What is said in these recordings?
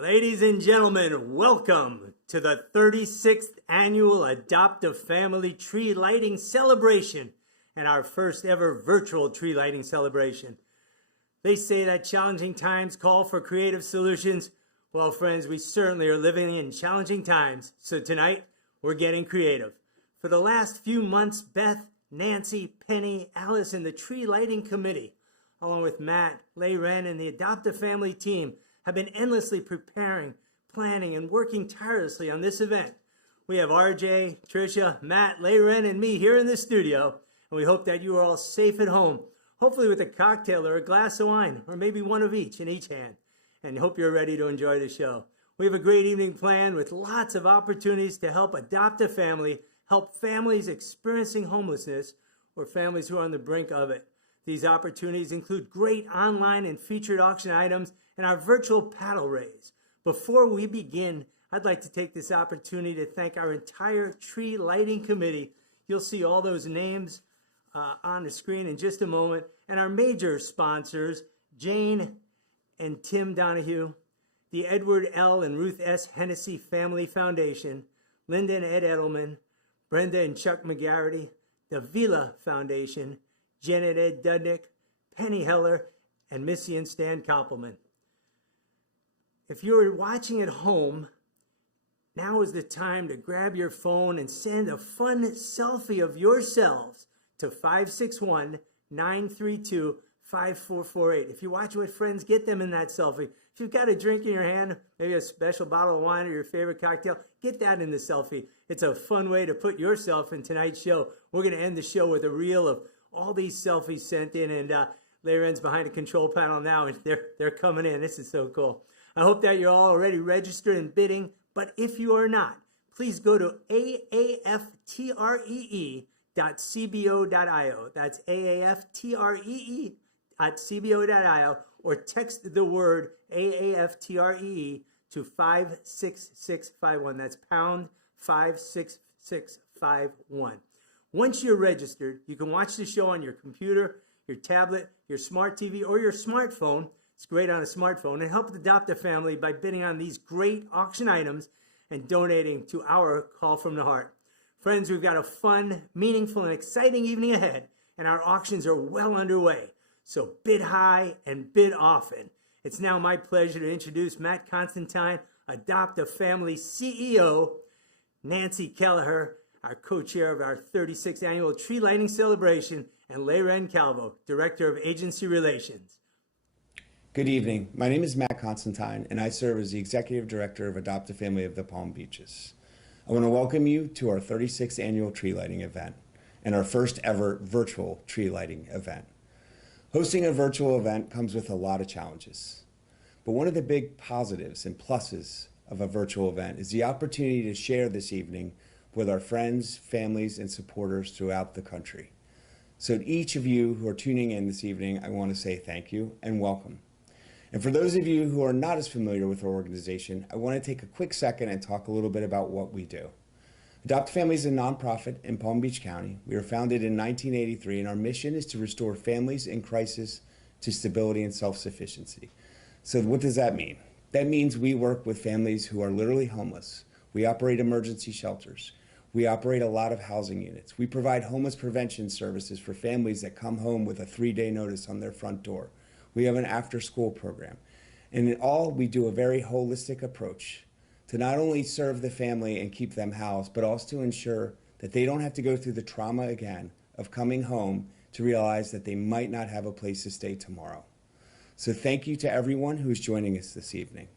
Ladies and gentlemen, welcome to the 36th Annual Adoptive Family Tree Lighting Celebration and our first ever virtual tree lighting celebration. They say that challenging times call for creative solutions. Well, friends, we certainly are living in challenging times, so tonight we're getting creative. For the last few months, Beth, Nancy, Penny, Alice, and the Tree Lighting Committee, along with Matt, Lay Ren, and the Adoptive Family team, have been endlessly preparing, planning, and working tirelessly on this event. We have RJ, Tricia, Matt, Lay Ren, and me here in the studio, and we hope that you are all safe at home, hopefully with a cocktail or a glass of wine, or maybe one of each in each hand, and hope you're ready to enjoy the show. We have a great evening planned with lots of opportunities to help adopt a family, help families experiencing homelessness, or families who are on the brink of it. These opportunities include great online and featured auction items and our virtual paddle raise. Before we begin, I'd like to take this opportunity to thank our entire Tree Lighting Committee. You'll see all those names on the screen in just a moment. And our major sponsors, Jane and Tim Donahue, the Edward L. and Ruth S. Hennessy Family Foundation, Linda and Ed Edelman, Brenda and Chuck McGarity, the Vila Foundation, Jen and Ed Dudnick, Penny Heller, and Missy and Stan Koppelman. If you're watching at home, now is the time to grab your phone and send a fun selfie of yourselves to 561-932-5448. If you're watching with friends, get them in that selfie. If you've got a drink in your hand, maybe a special bottle of wine or your favorite cocktail, get that in the selfie. It's a fun way to put yourself in tonight's show. We're going to end the show with a reel of all these selfies sent in, and Larry's behind a control panel now, and they're coming in. This is so cool. I hope that you're all already registered and bidding, but if you are not, please go to aaftree.cbo.io. That's aaftree.cbo.io, or text the word AAFTREE to 56651. That's pound 56651. Once you're registered, you can watch the show on your computer, your tablet, your smart TV, or your smartphone. It's great on a smartphone, and help adopt a family by bidding on these great auction items and donating to our Call from the Heart. Friends, we've got a fun, meaningful, and exciting evening ahead, and our auctions are well underway. So bid high and bid often. It's now my pleasure to introduce Matt Constantine, Adopt a Family CEO, Nancy Kelleher, our co-chair of our 36th Annual Tree Lighting Celebration, and Layren Calvo, Director of Agency Relations. Good evening. My name is Matt Constantine, and I serve as the Executive Director of Adopt a Family of the Palm Beaches. I want to welcome you to our 36th Annual Tree Lighting event and our first ever virtual tree lighting event. Hosting a virtual event comes with a lot of challenges, but one of the big positives and pluses of a virtual event is the opportunity to share this evening with our friends, families, and supporters throughout the country. So to each of you who are tuning in this evening, I want to say thank you and welcome. And for those of you who are not as familiar with our organization, I want to take a quick second and talk a little bit about what we do. Adopt a Family is a nonprofit in Palm Beach County. We were founded in 1983, and our mission is to restore families in crisis to stability and self-sufficiency. So what does that mean? That means we work with families who are literally homeless. We operate emergency shelters. We operate a lot of housing units. We provide homeless prevention services for families that come home with a 3-day notice on their front door. We have an after-school program. And in all, we do a very holistic approach to not only serve the family and keep them housed, but also to ensure that they don't have to go through the trauma again of coming home to realize that they might not have a place to stay tomorrow. So thank you to everyone who is joining us this evening.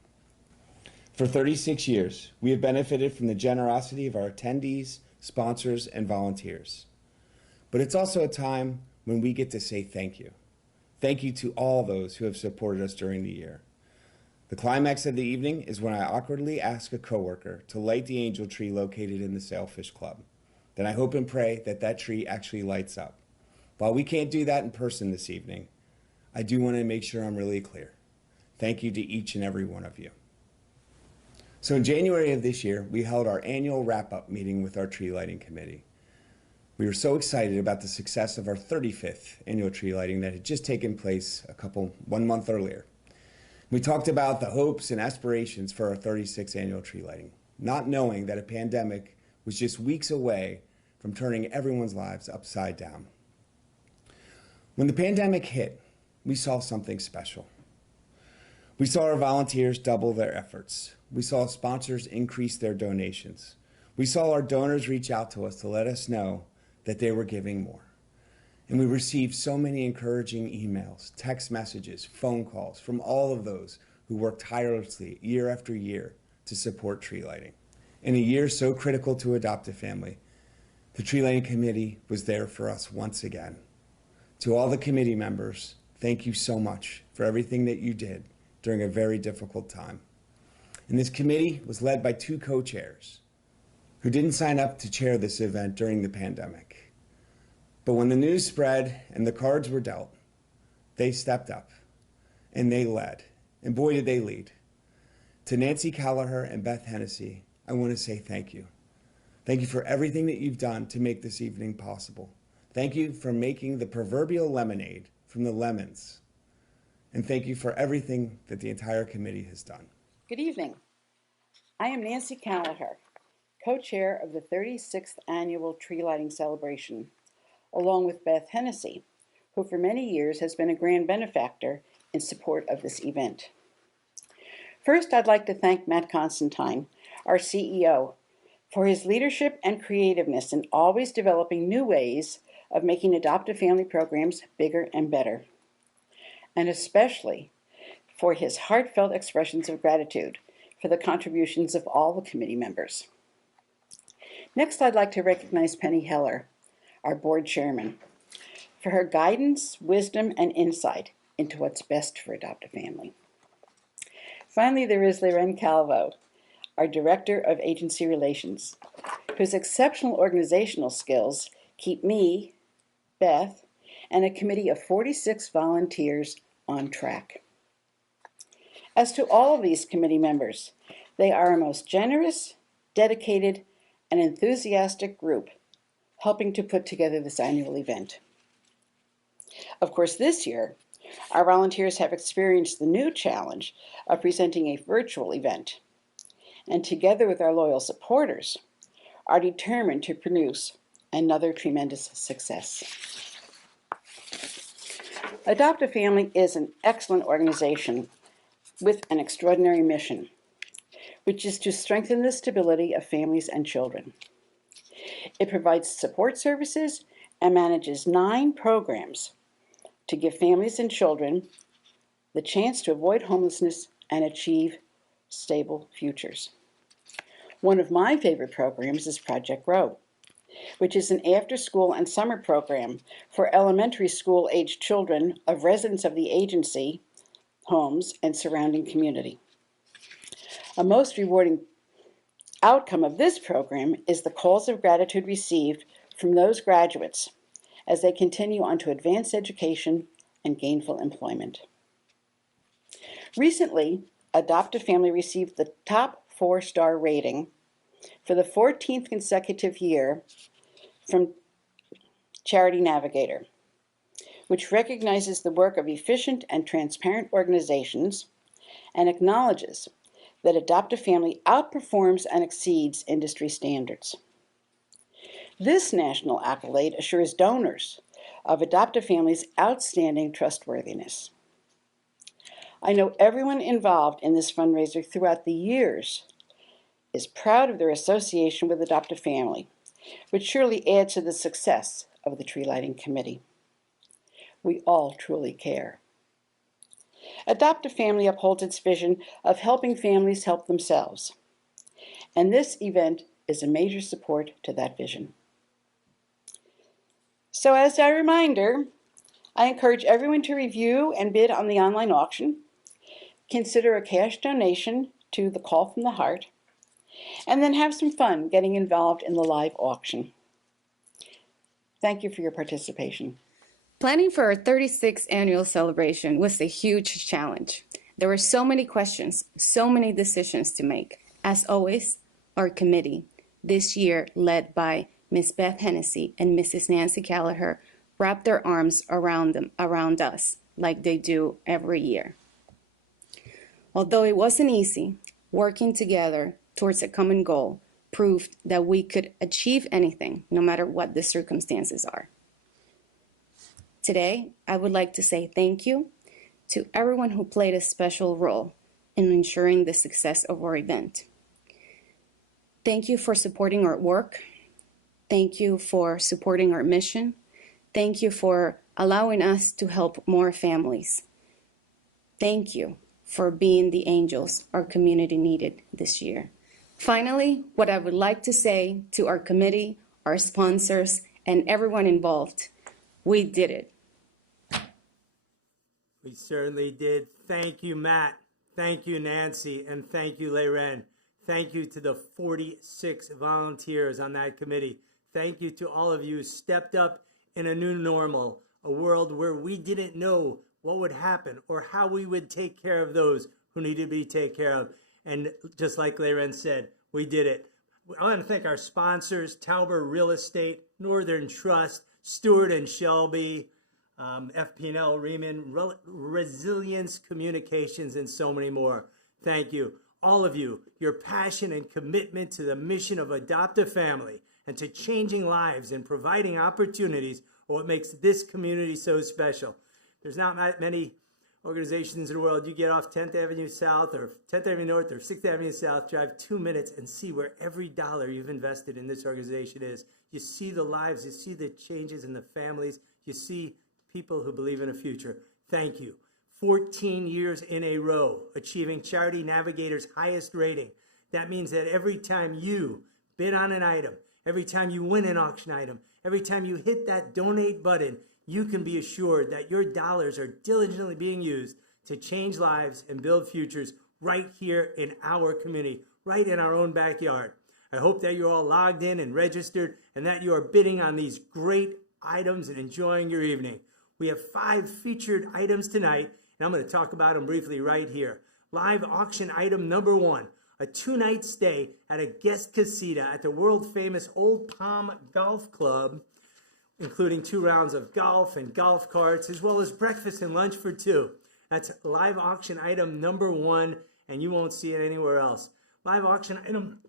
For 36 years, we have benefited from the generosity of our attendees, sponsors, and volunteers. But it's also a time when we get to say thank you. Thank you to all those who have supported us during the year. The climax of the evening is when I awkwardly ask a coworker to light the angel tree located in the Sailfish Club. Then I hope and pray that that tree actually lights up. While we can't do that in person this evening, I do want to make sure I'm really clear. Thank you to each and every one of you. So in January of this year, we held our annual wrap-up meeting with our tree lighting committee. We were so excited about the success of our 35th annual tree lighting that had just taken place 1 month earlier. We talked about the hopes and aspirations for our 36th annual tree lighting, not knowing that a pandemic was just weeks away from turning everyone's lives upside down. When the pandemic hit, we saw something special. We saw our volunteers double their efforts. We saw sponsors increase their donations. We saw our donors reach out to us to let us know that they were giving more. And we received so many encouraging emails, text messages, phone calls from all of those who work tirelessly year after year to support tree lighting. In a year so critical to Adopt a Family, the Tree Lighting Committee was there for us once again. To all the committee members, thank you so much for everything that you did during a very difficult time. And this committee was led by two co-chairs who didn't sign up to chair this event during the pandemic. But when the news spread and the cards were dealt, they stepped up and they led. And boy, did they lead. To Nancy Callaher and Beth Hennessy, I want to say thank you. Thank you for everything that you've done to make this evening possible. Thank you for making the proverbial lemonade from the lemons. And thank you for everything that the entire committee has done. Good evening. I am Nancy Callaher, co-chair of the 36th Annual Tree Lighting Celebration, along with Beth Hennessy, who for many years has been a grand benefactor in support of this event. First, I'd like to thank Matt Constantine, our CEO, for his leadership and creativeness in always developing new ways of making adoptive family programs bigger and better, and especially for his heartfelt expressions of gratitude for the contributions of all the committee members. Next, I'd like to recognize Penny Heller, our board chairman, for her guidance, wisdom, and insight into what's best for Adopt a Family. Finally, there is Loren Calvo, our Director of Agency Relations, whose exceptional organizational skills keep me, Beth, and a committee of 46 volunteers on track. As to all of these committee members, they are a most generous, dedicated, and enthusiastic group helping to put together this annual event. Of course, this year, our volunteers have experienced the new challenge of presenting a virtual event, and together with our loyal supporters, are determined to produce another tremendous success. Adopt a Family is an excellent organization with an extraordinary mission, which is to strengthen the stability of families and children. It provides support services and manages 9 programs to give families and children the chance to avoid homelessness and achieve stable futures. One of my favorite programs is Project Grow, which is an after-school and summer program for elementary school-aged children of residents of the agency, homes, and surrounding community. A most rewarding outcome of this program is the calls of gratitude received from those graduates as they continue on to advanced education and gainful employment. Recently, Adopt a Family received the top 4-star rating for the 14th consecutive year from Charity Navigator, which recognizes the work of efficient and transparent organizations and acknowledges that Adopt a Family outperforms and exceeds industry standards. This national accolade assures donors of Adopt a Family's outstanding trustworthiness. I know everyone involved in this fundraiser throughout the years is proud of their association with Adopt a Family, which surely adds to the success of the Tree Lighting Committee. We all truly care. Adopt a Family upholds its vision of helping families help themselves, and this event is a major support to that vision. So as a reminder, I encourage everyone to review and bid on the online auction, consider a cash donation to the Call from the Heart, and then have some fun getting involved in the live auction. Thank you for your participation. Planning for our 36th annual celebration was a huge challenge. There were so many questions, so many decisions to make. As always, our committee, this year led by Ms. Beth Hennessy and Mrs. Nancy Callaher, wrapped their arms around us like they do every year. Although it wasn't easy, working together towards a common goal proved that we could achieve anything, no matter what the circumstances are. Today, I would like to say thank you to everyone who played a special role in ensuring the success of our event. Thank you for supporting our work. Thank you for supporting our mission. Thank you for allowing us to help more families. Thank you for being the angels our community needed this year. Finally, what I would like to say to our committee, our sponsors, and everyone involved, we did it. We certainly did. Thank you, Matt. Thank you, Nancy. And thank you, Layren. Thank you to the 46 volunteers on that committee. Thank you to all of you who stepped up in a new normal, a world where we didn't know what would happen or how we would take care of those who needed to be taken care of. And just like Layren said, we did it. I want to thank our sponsors, Tauber Real Estate, Northern Trust, Stewart and Shelby, FP&L, Riemann, Resilience Communications, and so many more. Thank you. All of you, your passion and commitment to the mission of Adopt a Family and to changing lives and providing opportunities are what makes this community so special. There's not many organizations in the world. You get off 10th Avenue South or 10th Avenue North or 6th Avenue South, drive 2 minutes and see where every dollar you've invested in this organization is. You see the lives, you see the changes in the families, you see people who believe in a future. Thank you. 14 years in a row, achieving Charity Navigator's highest rating. That means that every time you bid on an item, every time you win an auction item, every time you hit that donate button, you can be assured that your dollars are diligently being used to change lives and build futures right here in our community, right in our own backyard. I hope that you're all logged in and registered and that you are bidding on these great items and enjoying your evening. We have 5 featured items tonight, and I'm going to talk about them briefly right here. Live auction item number 1, a 2-night stay at a guest casita at the world-famous Old Palm Golf Club, including 2 rounds of golf and golf carts, as well as breakfast and lunch for 2. That's live auction item number 1, and you won't see it anywhere else. Live auction item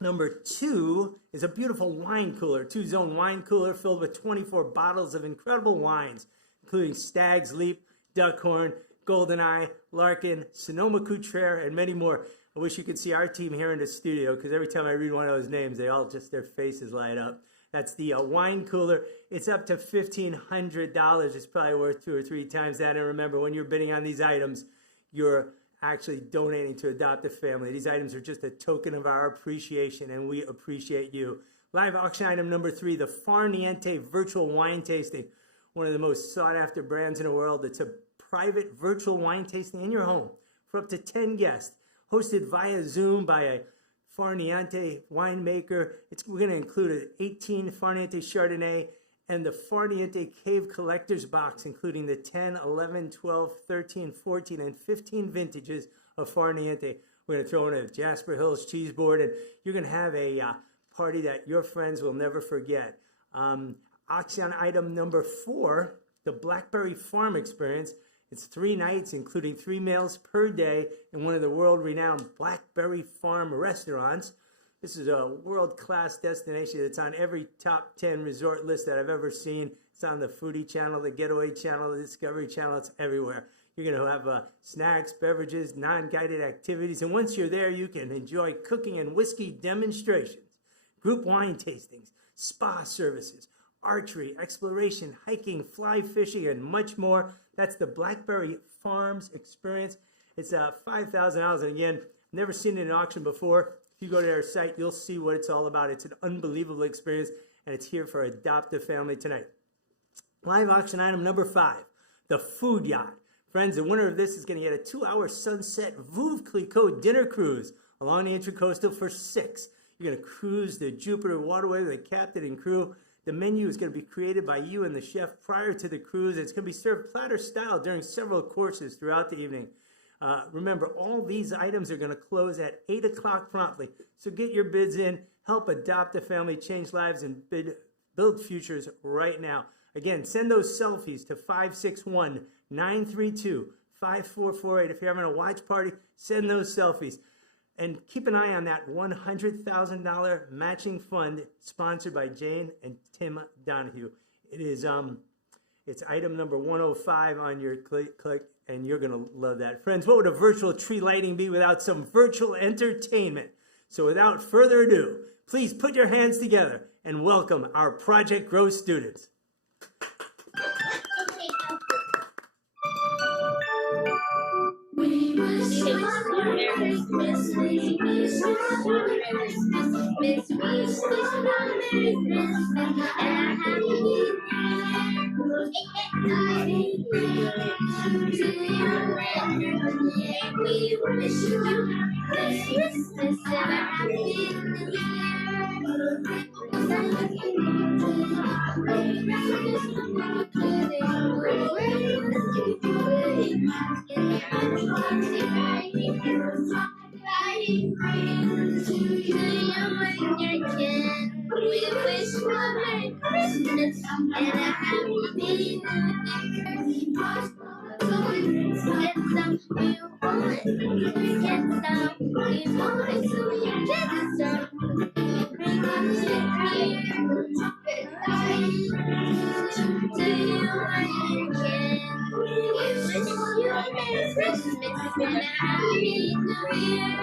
number 2 is a beautiful wine cooler, 2-zone wine cooler filled with 24 bottles of incredible wines, including Stag's Leap, Duckhorn, Goldeneye, Larkin, Sonoma-Cutrer, and many more. I wish you could see our team here in the studio, because every time I read one of those names, they all just, their faces light up. That's the wine cooler. It's up to $1,500. It's probably worth 2 or 3 times that. And remember, when you're bidding on these items, you're actually donating to Adopt a Family. These items are just a token of our appreciation, and we appreciate you. Live auction item number 3, the Far Niente virtual wine tasting, one of the most sought-after brands in the world. It's a private virtual wine tasting in your home for up to 10 guests, hosted via Zoom by a Far Niente winemaker. We're going to include an 18 Far Niente Chardonnay and the Far Niente Cave Collector's Box, including the 10, 11, 12, 13, 14, and 15 vintages of Far Niente. We're going to throw in a Jasper Hills cheese board, and you're going to have a party that your friends will never forget. Auction item number 4, the Blackberry Farm Experience. It's 3 nights, including 3 meals per day in one of the world-renowned Blackberry Farm restaurants. This is a world-class destination. It's on every top 10 resort list that I've ever seen. It's on the Foodie Channel, the Getaway Channel, the Discovery Channel. It's everywhere. You're going to have snacks, beverages, non-guided activities. And once you're there, you can enjoy cooking and whiskey demonstrations, group wine tastings, spa services, archery, exploration, hiking, fly fishing, and much more. That's the Blackberry Farms Experience. It's $5,000. And again, never seen it in auction before. If you go to their site, you'll see what it's all about. It's an unbelievable experience, and it's here for Adopt a Family tonight. Live auction item number 5, the Food Yacht. Friends, the winner of this is going to get a 2-hour sunset Veuve Clicquot dinner cruise along the Intracoastal for 6. You're going to cruise the Jupiter waterway with the captain and crew. The menu is going to be created by you and the chef prior to the cruise. It's going to be served platter style during several courses throughout the evening. Remember, all these items are going to close at 8 o'clock promptly. So get your bids in, help Adopt a Family change lives, and build futures right now. Again, send those selfies to 561-932 5448. If you're having a watch party, send those selfies. And keep an eye on that $100,000 matching fund sponsored by Jane and Tim Donahue. It is it's item number 105 on your click, and you're going to love that. Friends, what would a virtual tree lighting be without some virtual entertainment? So without further ado, please put your hands together and welcome our Project Grow students. We wish you a Merry Christmas. We wish you a Merry Christmas. We wish you a Merry Christmas and a Happy New Year. To you and your family, we wish you a Merry Christmas and a Happy New Year. We wish you a Merry Christmas and a Happy New Year. Get some we want, get some we want, so we get some. Bring us here to you and your kin. We wish you a Merry Christmas and a Happy New Year.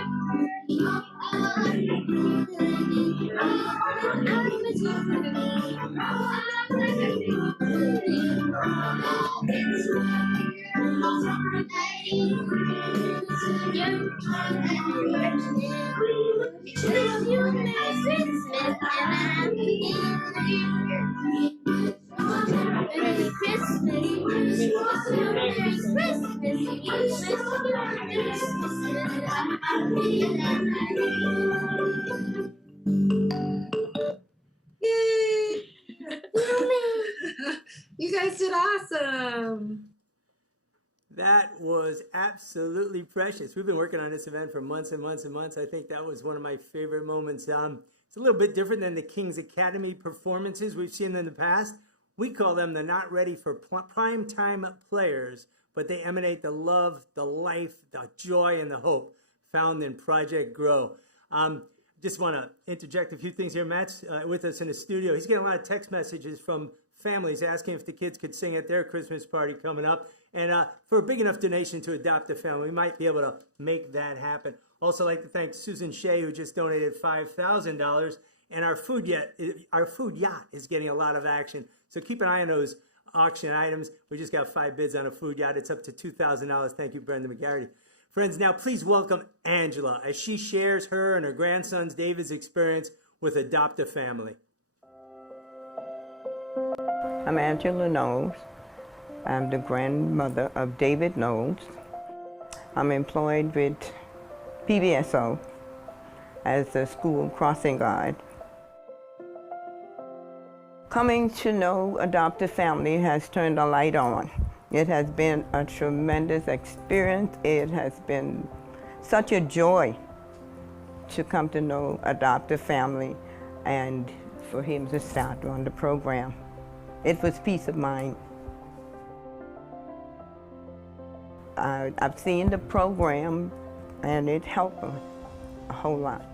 Yay! You guys did awesome. That was absolutely precious. We've been working on this event for months and months and months. I think that was one of my favorite moments. It's a little bit different than the King's Academy performances we've seen in the past. We call them the not ready for prime time players, but they emanate the love, the life, the joy, and the hope found in Project Grow. Just want to interject a few things here. Matt's with us in the studio. He's getting a lot of text messages from families asking if the kids could sing at their Christmas party coming up. And for a big enough donation to adopt a family, we might be able to make that happen. Also, like to thank Susan Shea, who just donated $5,000. And our food yacht is getting a lot of action. So keep an eye on those auction items. We just got 5 bids on a food yacht. It's up to $2,000. Thank you, Brenda McGarity. Friends, now please welcome Angela as she shares her and her grandson's David's experience with Adopt a Family. I'm Angela Knowles. I'm the grandmother of David Knowles. I'm employed with PBSO as a school crossing guard. Coming to know Adopt a Family has turned a light on. It has been a tremendous experience. It has been such a joy to come to know Adopt a Family and for him to start on the program. It was peace of mind. I've seen the program and it helped a whole lot.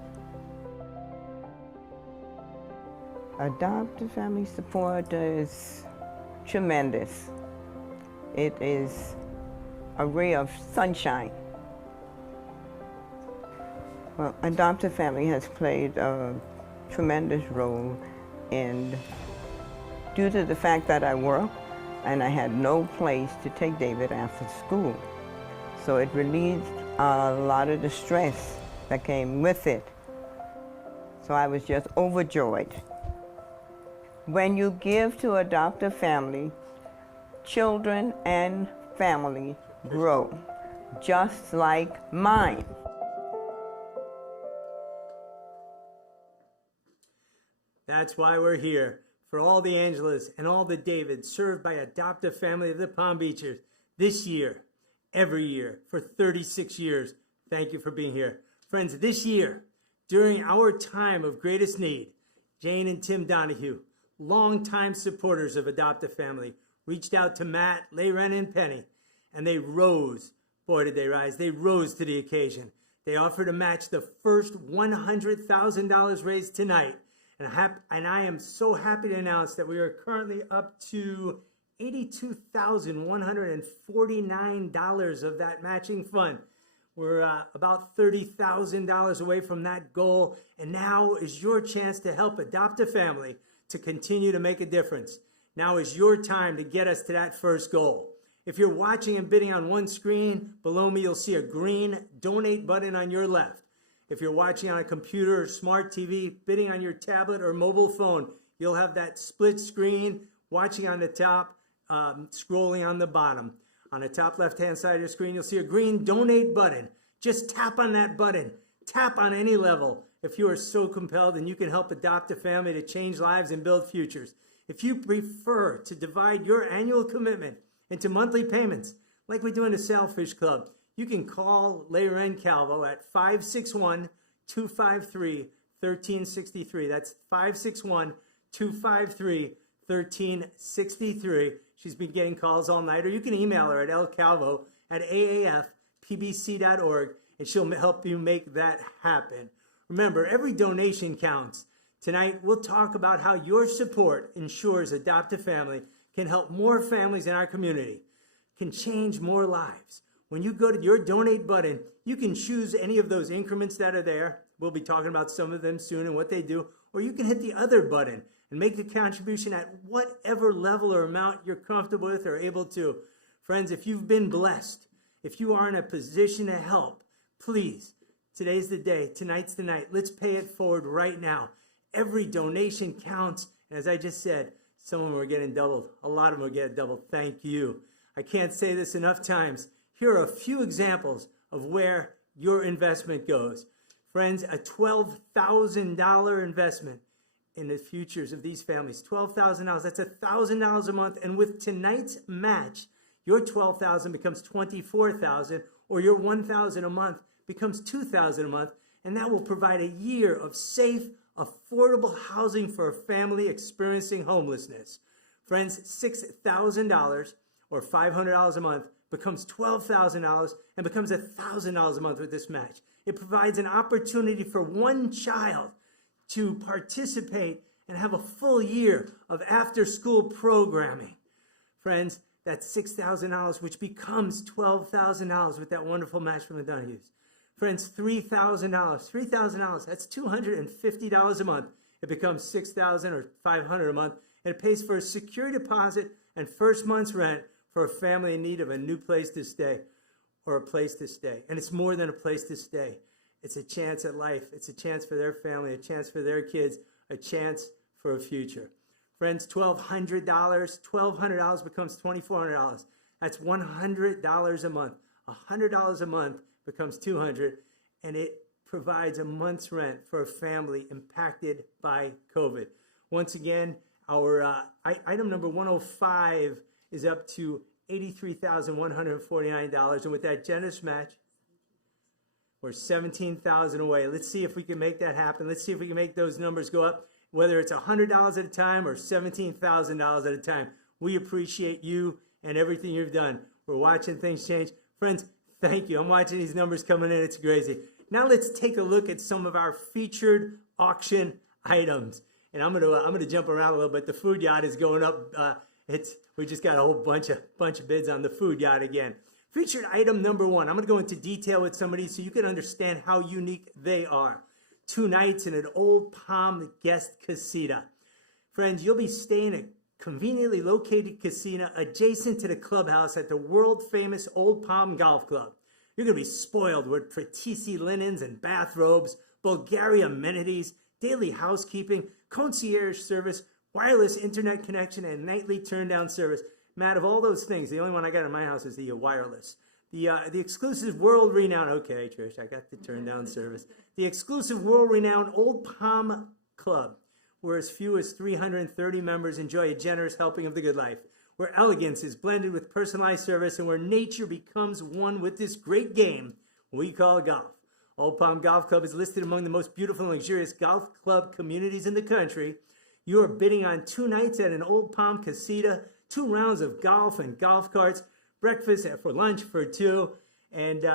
Adopt a Family support is tremendous. It is a ray of sunshine. Well, Adopt a Family has played a tremendous role in, due to the fact that I work and I had no place to take David after school. So it relieved a lot of the stress that came with it. So I was just overjoyed. When you give to Adopt a Family, children and family grow, just like mine. That's why we're here, for all the Angelas and all the Davids served by Adopt a Family of the Palm Beaches this year, every year, for 36 years. Thank you for being here. Friends, this year, during our time of greatest need, Jane and Tim Donahue, longtime supporters of Adopt a Family, reached out to Matt, Layren, and Penny and they rose. Boy, did they rise. They rose to the occasion. They offered to match the first $100,000 raised tonight. And I am so happy to announce that we are currently up to $82,149 of that matching fund. We're about $30,000 away from that goal. And now is your chance to help Adopt a Family to continue to make a difference. Now is your time to get us to that first goal. If you're watching and bidding on one screen, below me you'll see a green donate button on your left. If you're watching on a computer or smart TV, bidding on your tablet or mobile phone, you'll have that split screen, watching on the top, scrolling on the bottom. On the top left-hand side of your screen, you'll see a green donate button. Just tap on that button. Tap on any level if you are so compelled, and you can help Adopt a Family to change lives and build futures. If you prefer to divide your annual commitment into monthly payments, like we do in the Sailfish Club, you can call Laren Calvo at 561-253-1363. That's 561-253-1363. She's been getting calls all night. Or you can email her at lcalvo@aafpbc.org, and she'll help you make that happen. Remember, every donation counts. Tonight, we'll talk about how your support ensures Adopt a Family can help more families in our community, can change more lives. When you go to your donate button, you can choose any of those increments that are there. We'll be talking about some of them soon and what they do. Or you can hit the other button and make a contribution at whatever level or amount you're comfortable with or able to. Friends, if you've been blessed, if you are in a position to help, please, today's the day, tonight's the night. Let's pay it forward right now. Every donation counts. And as I just said, some of them are getting doubled. A lot of them are getting doubled. Thank you. I can't say this enough times. Here are a few examples of where your investment goes. Friends, a $12,000 investment in the futures of these families. $12,000, that's $1,000 a month. And with tonight's match, your $12,000 becomes $24,000, or your $1,000 a month becomes $2,000 a month. And that will provide a year of safe, affordable housing for a family experiencing homelessness. Friends, $6,000 or $500 a month becomes $12,000 and becomes $1,000 a month with this match. It provides an opportunity for one child to participate and have a full year of after-school programming. Friends, that's $6,000, which becomes $12,000 with that wonderful match from the Donahues. Friends, $3,000, that's $250 a month. It becomes $6,000 or $500 a month, and it pays for a secure deposit and first month's rent for a family in need of a new place to stay or a place to stay. And it's more than a place to stay. It's a chance at life. It's a chance for their family, a chance for their kids, a chance for a future. Friends, $1,200 becomes $2,400. That's $100 a month. $100 a month becomes $200, and it provides a month's rent for a family impacted by COVID. Once again, our item number 105 is up to $83,149, and with that generous match, we're $17,000 away. Let's see if we can make that happen. Let's see if we can make those numbers go up, whether it's $100 at a time or $17,000 at a time. We appreciate you and everything you've done. We're watching things change. Friends, thank you. I'm watching these numbers coming in. It's crazy. Now let's take a look at some of our featured auction items. And I'm gonna jump around a little bit. The food yacht is going up. We just got a whole bunch of bids on the food yacht again. Featured item number 1. I'm gonna go into detail with some of these so you can understand how unique they are. 2 nights in an Old Palm guest casita. Friends, you'll be staying at a conveniently located casino adjacent to the clubhouse at the world-famous Old Palm Golf Club. You're going to be spoiled with Pretisi linens and bathrobes, Bulgaria amenities, daily housekeeping, concierge service, wireless internet connection, and nightly turn-down service. Matt, of all those things, the only one I got in my house is the wireless. The exclusive world-renowned, okay, Trish, I got the turn-down service. The exclusive world-renowned Old Palm Club, where as few as 330 members enjoy a generous helping of the good life, where elegance is blended with personalized service, and where nature becomes one with this great game we call golf. Old Palm Golf Club is listed among the most beautiful and luxurious golf club communities in the country. You are bidding on 2 nights at an Old Palm casita, 2 rounds of golf and golf carts. breakfast, for lunch for two. And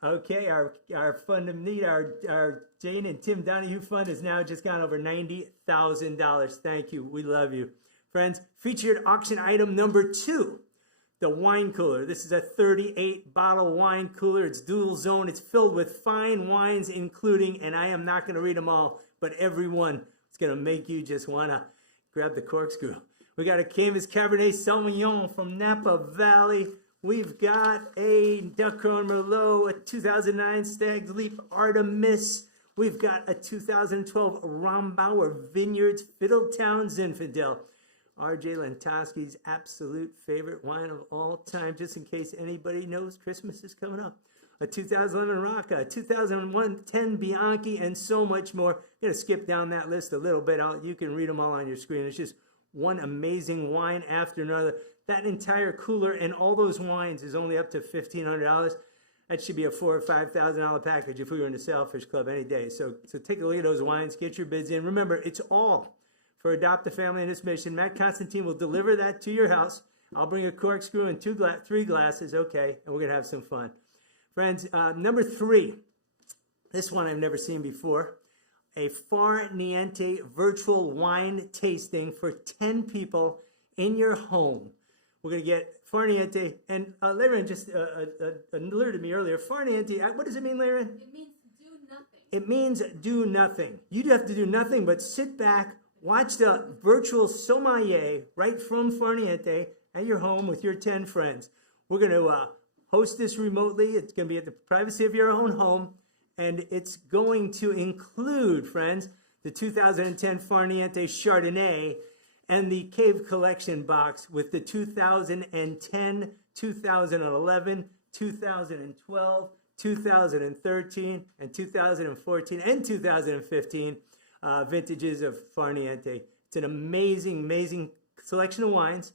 okay, our fund of need, our Jane and Tim Donahue fund has now just gone over $90,000. Thank you. We love you. Friends, featured auction item number 2, the wine cooler. This is a 38 bottle wine cooler. It's dual zone. It's filled with fine wines, including, and I am not going to read them all, but every one is going to make you just want to grab the corkscrew. We got a Canvas Cabernet Sauvignon from Napa Valley. We've got a Duckhorn Merlot, a 2009 Stag's Leap Artemis. We've got a 2012 Rombauer Vineyards Fiddletown Zinfandel. R.J. Lentowski's absolute favorite wine of all time, just in case anybody knows Christmas is coming up. A 2011 Rocca, a 2001 10 Bianchi, and so much more. I'm going to skip down that list a little bit. You can read them all on your screen. It's just one amazing wine after another. That entire cooler and all those wines is only up to $1,500. That should be a $4,000 or $5,000 package if we were in the Sailfish Club any day. So take a look at those wines, get your bids in. Remember, it's all for Adopt a Family in this mission. Matt Constantine will deliver that to your house. I'll bring a corkscrew and 3 glasses, okay, and we're going to have some fun. Friends, number 3, this one I've never seen before. A Far Niente virtual wine tasting for 10 people in your home. We're going to get Far Niente, and Laren just alerted me earlier. Far Niente, what does it mean, Laren? It means do nothing. It means do nothing. You have to do nothing but sit back, watch the virtual sommelier right from Far Niente at your home with your 10 friends. We're going to host this remotely. It's going to be at the privacy of your own home, and it's going to include, friends, the 2010 Far Niente Chardonnay and the Cave Collection box with the 2010, 2011, 2012, 2013, and 2014, and 2015 vintages of Far Niente. It's an amazing, amazing selection of wines.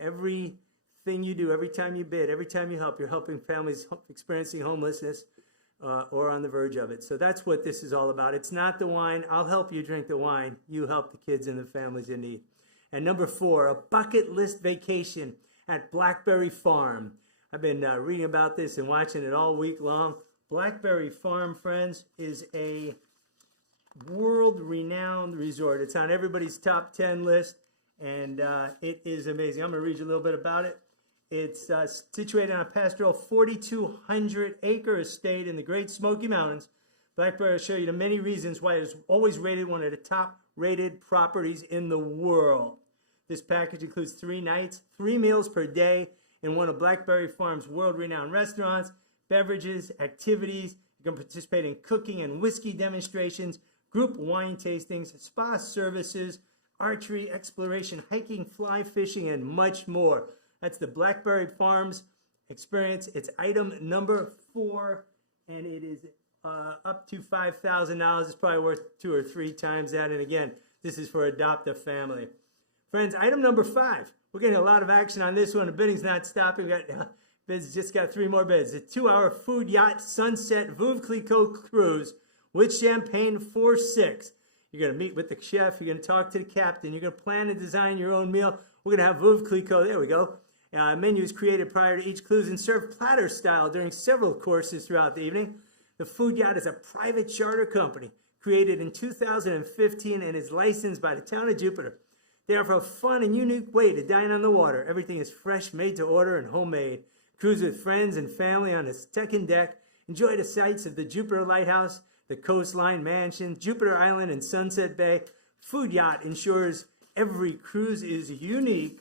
Everything you do, every time you bid, every time you help, you're helping families experiencing homelessness or on the verge of it. So that's what this is all about. It's not the wine. I'll help you drink the wine. You help the kids and the families in need. And number 4, a bucket list vacation at Blackberry Farm. I've been reading about this and watching it all week long. Blackberry Farm, friends, is a world-renowned resort. It's on everybody's top 10 list, and it is amazing. I'm going to read you a little bit about it. It's situated on a pastoral 4,200-acre estate in the Great Smoky Mountains. Blackberry will show you the many reasons why it's always rated one of the top-rated properties in the world. This package includes 3 nights, 3 meals per day in one of Blackberry Farm's world-renowned restaurants, beverages, activities. You can participate in cooking and whiskey demonstrations, group wine tastings, spa services, archery, exploration, hiking, fly fishing, and much more. That's the Blackberry Farms experience. It's item number 4, and it is up to $5,000. It's probably worth 2 or 3 times that. And again, this is for Adopt a Family. Friends, item number 5. We're getting a lot of action on this one. The bidding's not stopping. We got bids, just got 3 more bids. A 2-hour food yacht sunset Veuve Clicquot cruise with champagne for 6. You're going to meet with the chef. You're going to talk to the captain. You're going to plan and design your own meal. We're going to have Veuve Clicquot. There we go. Menus created prior to each cruise and served platter style during several courses throughout the evening. The food yacht is a private charter company created in 2015 and is licensed by the town of Jupiter. They offer a fun and unique way to dine on the water. Everything is fresh, made to order, and homemade. Cruise with friends and family on the second deck. Enjoy the sights of the Jupiter Lighthouse, the Coastline Mansion, Jupiter Island, and Sunset Bay. Food Yacht ensures every cruise is unique.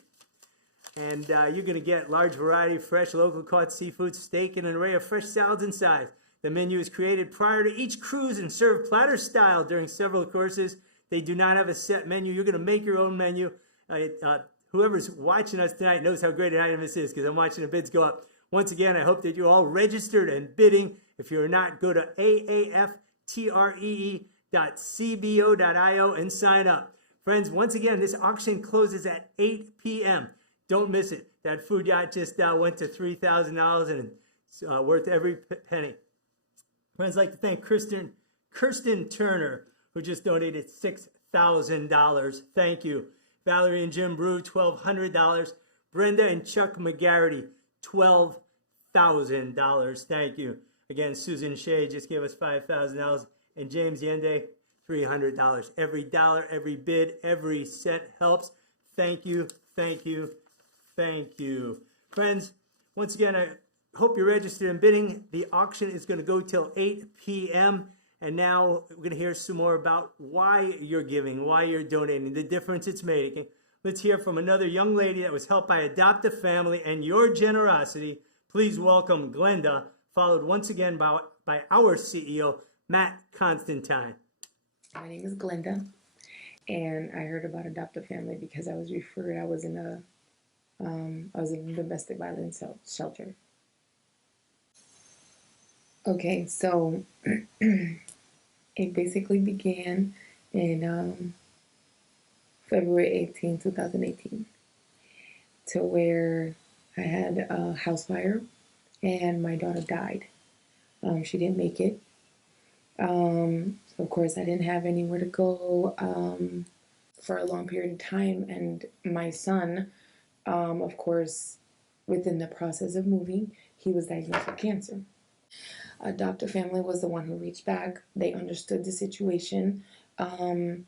And you're going to get large variety of fresh, local caught seafood, steak, and an array of fresh salads and sides. The menu is created prior to each cruise and served platter style during several courses. They do not have a set menu. You're going to make your own menu. Whoever's watching us tonight knows how great an item this is because I'm watching the bids go up. Once again, I hope that you're all registered and bidding. If you're not, go to aaftree.cbo.io and sign up. Friends, once again, this auction closes at 8 p.m. Don't miss it. That food yacht just went to $3,000 and it's worth every penny. Friends, I'd like to thank Kirsten Turner, who just donated $6,000. Thank you. Valerie and Jim Brew, $1,200. Brenda and Chuck McGarity, $12,000. Thank you. Again, Susan Shea just gave us $5,000, and James Yende, $300. Every dollar, every bid, every cent helps. Thank you, thank you, thank you. Friends, once again, I hope you're registered in bidding. The auction is going to go till 8 p.m. And now we're going to hear some more about why you're giving, why you're donating, the difference it's making. Let's hear from another young lady that was helped by Adopt a Family and your generosity. Please welcome Glenda, followed once again by our CEO, Matt Constantine. My name is Glenda, and I heard about Adopt a Family because I was referred. I was in a domestic violence shelter. Okay, so it basically began in February 18, 2018, to where I had a house fire and my daughter died. She didn't make it. So of course I didn't have anywhere to go for a long period of time, and my son, of course, within the process of moving, he was diagnosed with cancer. Adopt a Family was the one who reached back. They understood the situation, to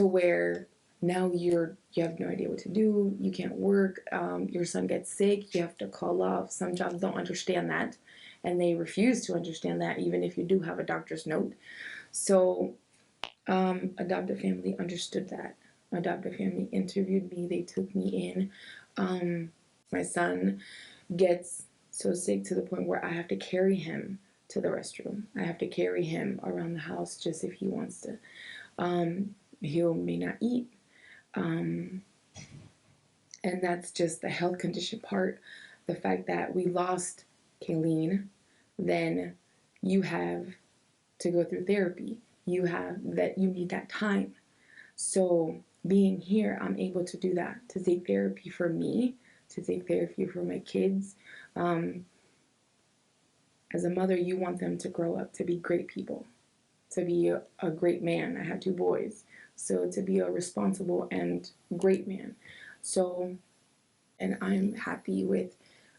where now you have no idea what to do. You can't work. Your son gets sick. You have to call off. Some jobs don't understand that, and they refuse to understand that even if you do have a doctor's note. So Adopt a Family understood that. Adopt a Family interviewed me. They took me in. My son gets so sick to the point where I have to carry him to the restroom. I have to carry him around the house just if he wants to. He may not eat. And that's just the health condition part. The fact that we lost Kayleen, then you have to go through therapy. You need that time. So being here, I'm able to do that, to take therapy for me, to take therapy for my kids. As a mother, you want them to grow up to be great people, to be a great man. I have 2 boys, so to be a responsible and great man. So, and I'm happy with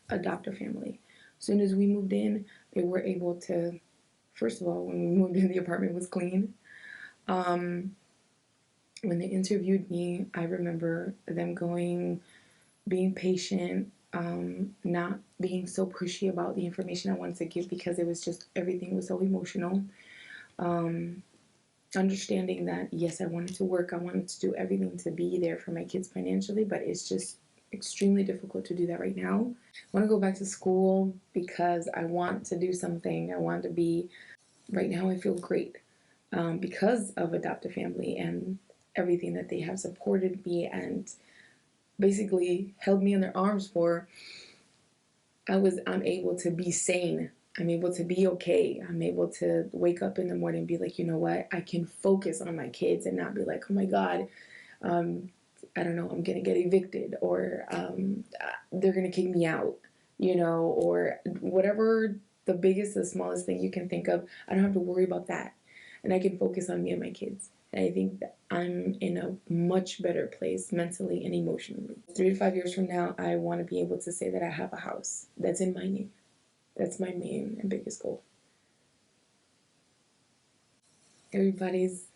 Adopt a Family. As soon as we moved in, they were able to, first of all, when we moved in, the apartment was clean. When they interviewed me, I remember them being patient, not being so pushy about the information I wanted to give because it was just, everything was so emotional. Understanding that, yes, I wanted to work, I wanted to do everything to be there for my kids financially, but it's just extremely difficult to do that right now. I want to go back to school because I want to do something. I want to be, right now I feel great because of Adopt a Family and everything that they have supported me and basically held me in their arms for. I'm able to be sane. I'm able to be okay. I'm able to wake up in the morning and be like, you know what? I can focus on my kids and not be like, oh my God, I don't know, I'm going to get evicted, or they're going to kick me out, or whatever the biggest, the smallest thing you can think of. I don't have to worry about that. And I can focus on me and my kids. And I think that I'm in a much better place mentally and emotionally. 3 to 5 years from now, I want to be able to say that I have a house that's in my name. That's my main and biggest goal. Everybody's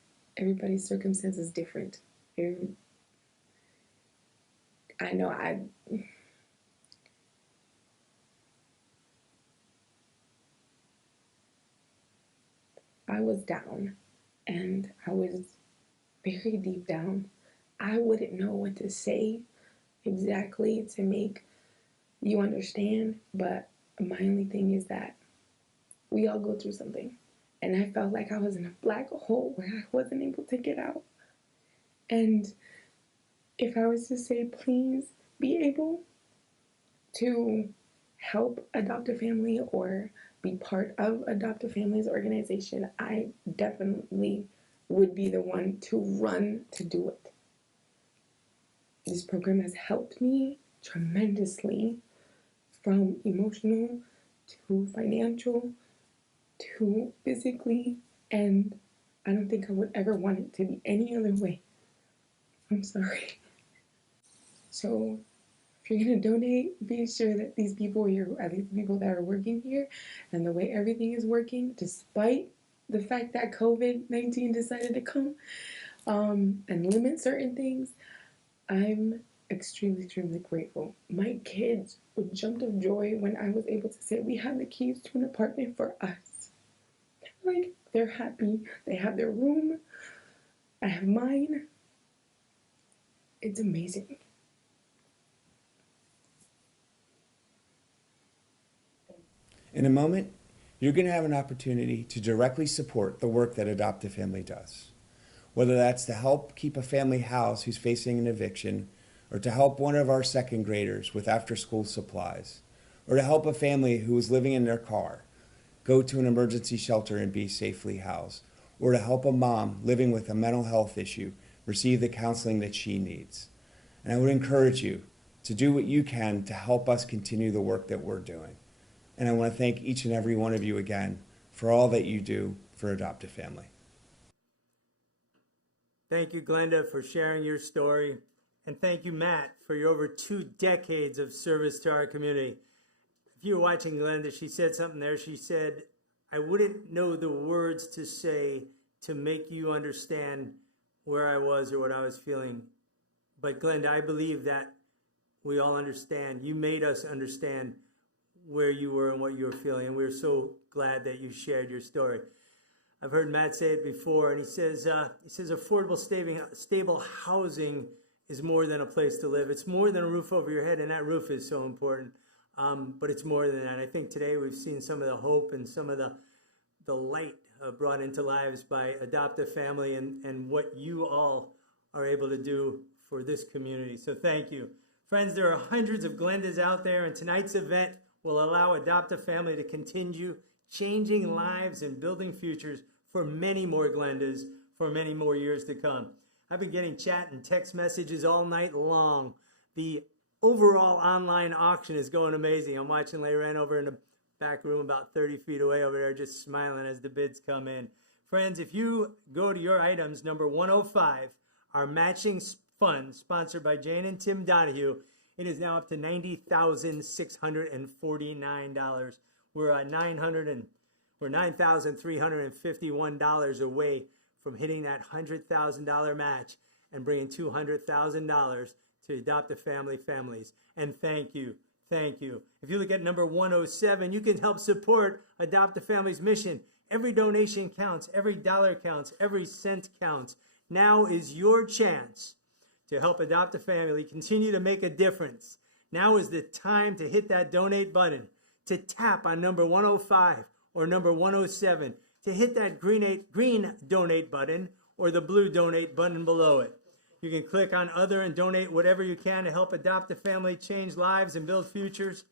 circumstance is different. I know I was down, and I was very deep down. I wouldn't know what to say exactly to make you understand, but my only thing is that we all go through something. And I felt like I was in a black hole where I wasn't able to get out. And if I was to say, please be able to help Adopt a Family or be part of Adopt a Family's organization, I definitely would be the one to run to do it. This program has helped me tremendously, from emotional to financial to physically, and I don't think I would ever want it to be any other way. I'm sorry. So if you're gonna donate, be sure that these people here, at least the people that are working here, and the way everything is working, despite the fact that COVID-19 decided to come and limit certain things, I'm extremely, extremely grateful. My kids would jump of joy when I was able to say we have the keys to an apartment for us. Like, they're happy. They have their room. I have mine. It's amazing. In a moment, you're going to have an opportunity to directly support the work that Adopt a Family does. Whether that's to help keep a family housed who's facing an eviction, or to help one of our second graders with after-school supplies, or to help a family who is living in their car go to an emergency shelter and be safely housed, or to help a mom living with a mental health issue receive the counseling that she needs. And I would encourage you to do what you can to help us continue the work that we're doing. And I want to thank each and every one of you again for all that you do for Adopt a Family. Thank you, Glenda, for sharing your story. And thank you, Matt, for your over 2 decades of service to our community. If you were watching Glenda, she said something there. She said, I wouldn't know the words to say to make you understand where I was or what I was feeling. But Glenda, I believe that we all understand. You made us understand where you were and what you were feeling. And we're so glad that you shared your story. I've heard Matt say it before, and he says affordable, stable housing is more than a place to live. It's more than a roof over your head, and that roof is so important. But it's more than that. I think today we've seen some of the hope and some of the light brought into lives by Adopt a Family and what you all are able to do for this community. So thank you. Friends, there are hundreds of Glendas out there, and tonight's event will allow Adopt a Family to continue changing lives and building futures for many more Glendas for many more years to come. I've been getting chat and text messages all night long. The overall online auction is going amazing. I'm watching Layran over in the back room about 30 feet away over there, just smiling as the bids come in. Friends, if you go to your items, number 105, our matching fund sponsored by Jane and Tim Donahue, it is now up to $90,649. We're at $9,351 away from hitting that $100,000 match and bringing $200,000 to Adopt a Family families. And thank you. Thank you. If you look at number 107, you can help support Adopt a Family's mission. Every donation counts. Every dollar counts. Every cent counts. Now is your chance to help Adopt a Family continue to make a difference. Now is the time to hit that donate button, to tap on number 105 or number 107, to hit that green donate button or the blue donate button below it. You can click on other and donate whatever you can to help Adopt a Family change lives and build futures.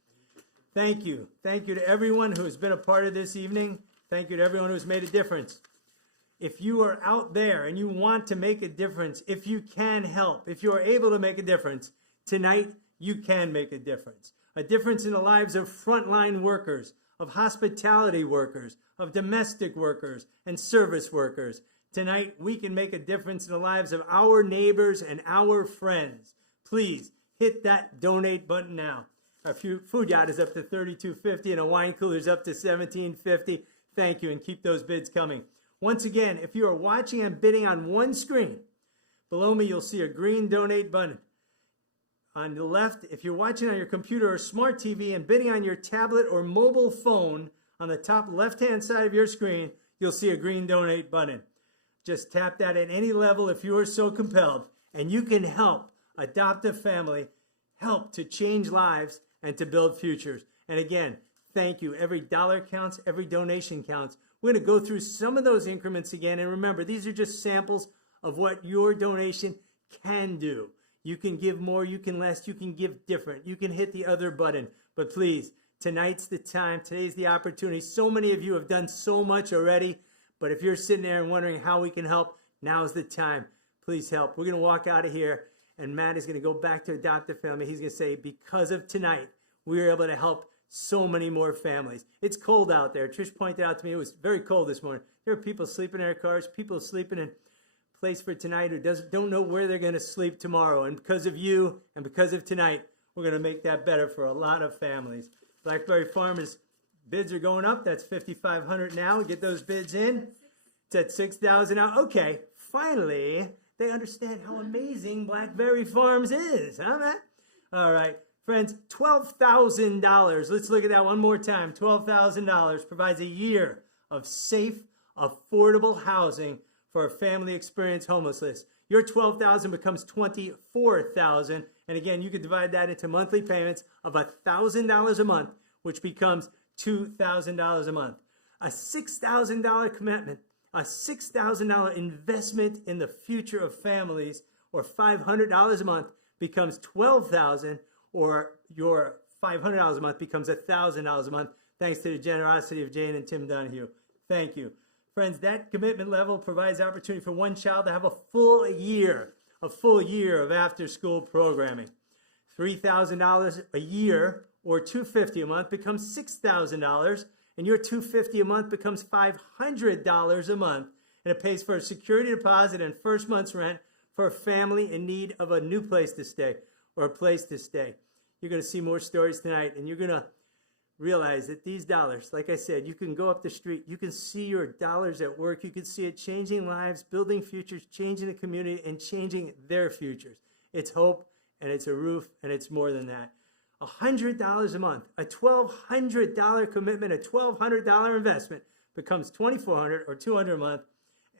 Thank you. Thank you to everyone who has been a part of this evening. Thank you to everyone who's made a difference. If you are out there and you want to make a difference, if you can help, if you are able to make a difference, tonight you can make a difference. A difference in the lives of frontline workers, of hospitality workers, of domestic workers, and service workers. Tonight, we can make a difference in the lives of our neighbors and our friends. Please hit that donate button now. Our food yacht is up to $32.50 and a wine cooler is up to $17.50. Thank you, and keep those bids coming. Once again, if you are watching and bidding on one screen, below me you'll see a green donate button. On the left, if you're watching on your computer or smart TV and bidding on your tablet or mobile phone, on the top left-hand side of your screen, you'll see a green donate button. Just tap that at any level if you are so compelled, and you can help Adopt a Family, help to change lives and to build futures. And again, thank you. Every dollar counts, every donation counts. We're going to go through some of those increments again. And remember, these are just samples of what your donation can do. You can give more, you can less, you can give different. You can hit the other button. But please, tonight's the time. Today's the opportunity. So many of you have done so much already. But if you're sitting there and wondering how we can help, now's the time. Please help. We're going to walk out of here, and Matt is going to go back to Adopt a Family. He's going to say, because of tonight, we were able to help so many more families. It's cold out there. Trish pointed out to me it was very cold this morning. There are people sleeping in their cars, people sleeping in a place for tonight who don't know where they're going to sleep tomorrow. And because of you and because of tonight, We're going to make that better for a lot of families. Blackberry Farm bids are going up. That's $5,500 now. Get those bids in. It's at $6,000 now. Okay, finally, they understand how amazing Blackberry Farms is, huh, Matt? All right, friends, $12,000. Let's look at that one more time. $12,000 provides a year of safe, affordable housing for a family experienced homelessness. Your $12,000 becomes $24,000, and again, you can divide that into monthly payments of $1,000 a month, which becomes $2,000 a month. A $6,000 commitment, a $6,000 investment in the future of families, or $500 a month becomes $12,000, or your $500 a month becomes $1,000 a month, thanks to the generosity of Jane and Tim Donahue. Thank you. Friends, that commitment level provides opportunity for one child to have a full year of after-school programming. $3,000 a year, or $250 a month, becomes $6,000, and your $250 a month becomes $500 a month, and it pays for a security deposit and first month's rent for a family in need of a new place to stay, or a place to stay. You're going to see more stories tonight, and you're going to realize that these dollars, like I said, you can go up the street, you can see your dollars at work, you can see it changing lives, building futures, changing the community, and changing their futures. It's hope, and it's a roof, and it's more than that. $100 a month, a $1,200 commitment, a $1,200 investment becomes $2,400 or $200 a month,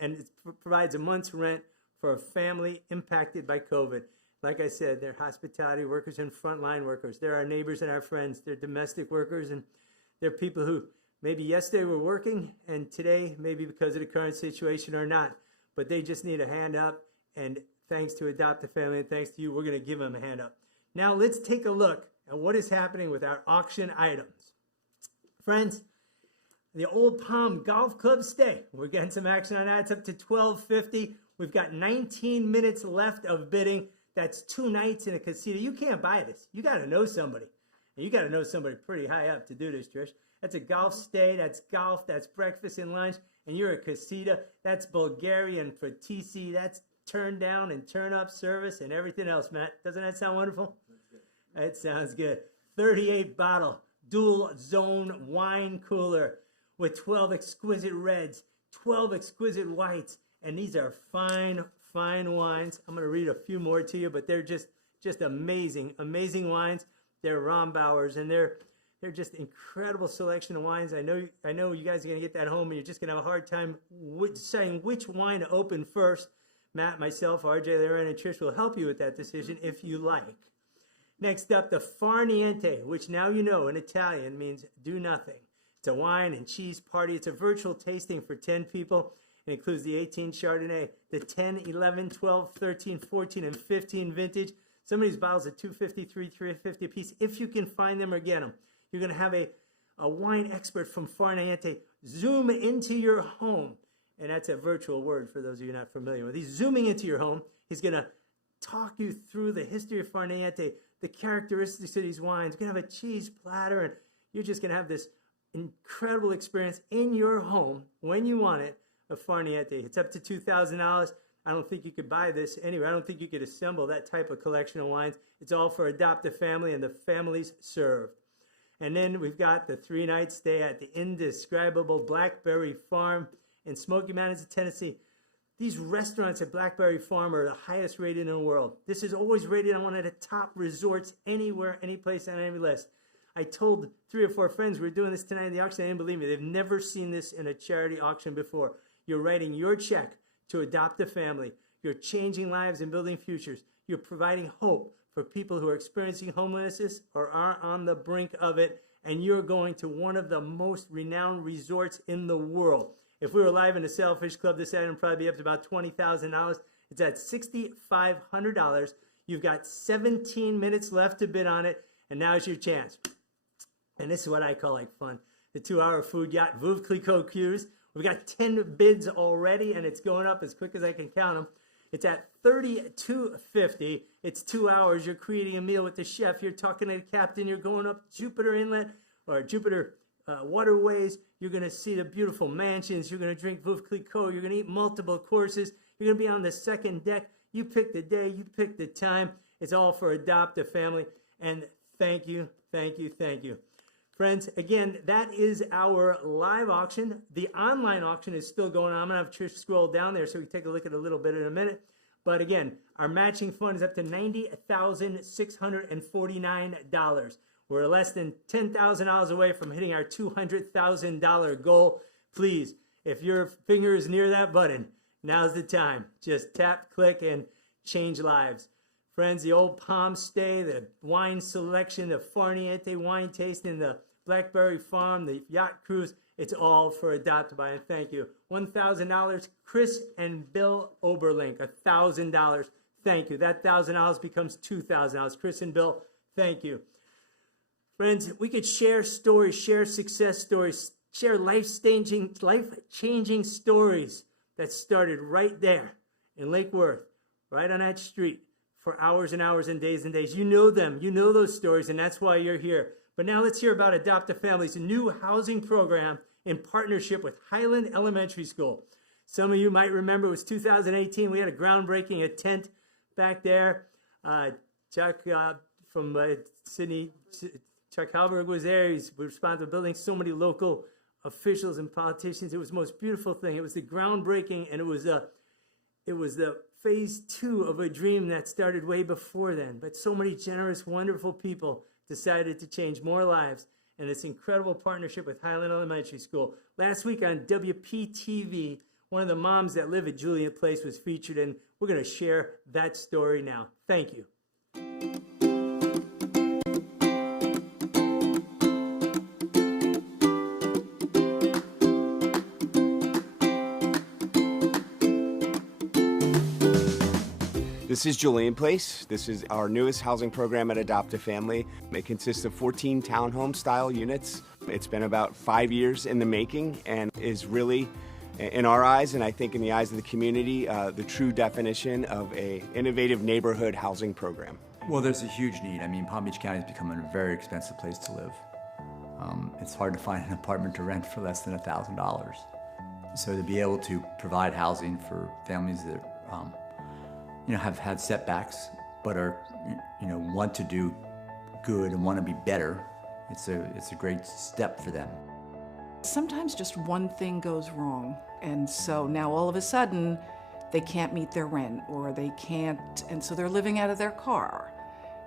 and it provides a month's rent for a family impacted by COVID. Like I said, they're hospitality workers and frontline workers. They're our neighbors and our friends. They're domestic workers, and they're people who maybe yesterday were working and today, maybe because of the current situation, are not. But they just need a hand up, and thanks to Adopt a Family and thanks to you, we're going to give them a hand up. Now let's take a look at what is happening with our auction items. Friends, the Old Palm Golf Club stay. We're getting some action on that. It's up to $1,250. We've got 19 minutes left of bidding. That's 2 nights in a casita. You can't buy this. You got to know somebody. And you got to know somebody pretty high up to do this, Trish. That's a golf stay. That's golf. That's breakfast and lunch. And you're a casita. That's Bulgarian for TC. That's turn down and turn up service and everything else, Matt. Doesn't that sound wonderful? That sounds good. 38 bottle dual zone wine cooler with 12 exquisite reds, 12 exquisite whites. And these are fine wines. I'm going to read a few more to you, but they're just amazing wines. They're Rombauers, and they're just incredible selection of wines. I know you guys are going to get that home, and you're just going to have a hard time deciding which wine to open first. Matt, myself, RJ, Lorraine, and Trish will help you with that decision if you like. Next up, the Far Niente, which now you know in Italian means do nothing. It's a wine and cheese party. It's a virtual tasting for 10 people. It includes the 18 Chardonnay, the 10, 11, 12, 13, 14, and 15 vintage. Some of these bottles are $253, $350 a piece. If you can find them or get them, you're going to have a wine expert from Far Niente zoom into your home. And that's a virtual word for those of you not familiar with. He's zooming into your home. He's going to talk you through the history of Far Niente, the characteristics of these wines. You're going to have a cheese platter, and you're just going to have this incredible experience in your home when you want it. Of Far Niente. It's up to $2,000. I don't think you could buy this anywhere. I don't think you could assemble that type of collection of wines. It's all for Adopt a Family and the families served. And then we've got the 3-night stay at the indescribable Blackberry Farm in Smoky Mountains, Tennessee. These restaurants at Blackberry Farm are the highest rated in the world. This is always rated on one of the top resorts anywhere, any place on any list. I told 3 or 4 friends we were doing this tonight in the auction. They didn't believe me. They've never seen this in a charity auction before. You're writing your check to Adopt a Family. You're changing lives and building futures. You're providing hope for people who are experiencing homelessness or are on the brink of it. And you're going to one of the most renowned resorts in the world. If we were live in the Sailfish Club, this item would probably be up to about $20,000. It's at $6,500. You've got 17 minutes left to bid on it. And now's your chance. And this is what I call like fun. The 2-hour food yacht, Veuve Clicquot Cruise. We've got 10 bids already, and it's going up as quick as I can count them. It's at $32.50. It's 2 hours. You're creating a meal with the chef. You're talking to the captain. You're going up Jupiter Inlet or Jupiter waterways. You're going to see the beautiful mansions. You're going to drink Veuve Clicquot. You're going to eat multiple courses. You're going to be on the second deck. You pick the day. You pick the time. It's all for Adopt a Family. And thank you, thank you, thank you. Friends, again, that is our live auction. The online auction is still going on. I'm going to have Trish scroll down there so we can take a look at a little bit in a minute. But again, our matching fund is up to $90,649. We're less than $10,000 away from hitting our $200,000 goal. Please, if your finger is near that button, now's the time. Just tap, click, and change lives. Friends, the old palm stay, the wine selection, the Farniente wine tasting, the Blackberry Farm, the yacht cruise, it's all for Adopt By. And thank you. $1,000, Chris and Bill Oberlink, $1,000. Thank you. That $1,000 becomes $2,000. Chris and Bill, thank you. Friends, we could share stories, share success stories, share life-changing stories that started right there in Lake Worth, right on that street, for hours and hours and days and days. You know them. You know those stories, and that's why you're here. But now let's hear about Adopt a Family's new housing program in partnership with Highland Elementary School. Some of you might remember it was 2018. We had a groundbreaking, a tent back there. Chuck from Sydney, Chuck Halberg was there. He's responsible for building so many local officials and politicians. It was the most beautiful thing. It was the groundbreaking, and it was the phase 2 of a dream that started way before then. But so many generous, wonderful people decided to change more lives. And this incredible partnership with Highland Elementary School. Last week on WPTV, one of the moms that live at Julian Place was featured, and we're going to share that story now. Thank you. This is Julian Place. This is our newest housing program at Adopt a Family. It consists of 14 townhome style units. It's been about 5 years in the making and is really, in our eyes, and I think in the eyes of the community, the true definition of an innovative neighborhood housing program. Well, there's a huge need. I mean, Palm Beach County is becoming a very expensive place to live. It's hard to find an apartment to rent for less than $1,000. So to be able to provide housing for families that have had setbacks, but are, want to do good and want to be better, it's a great step for them. Sometimes just one thing goes wrong, and so now all of a sudden they can't meet their rent, or they can't, and so they're living out of their car,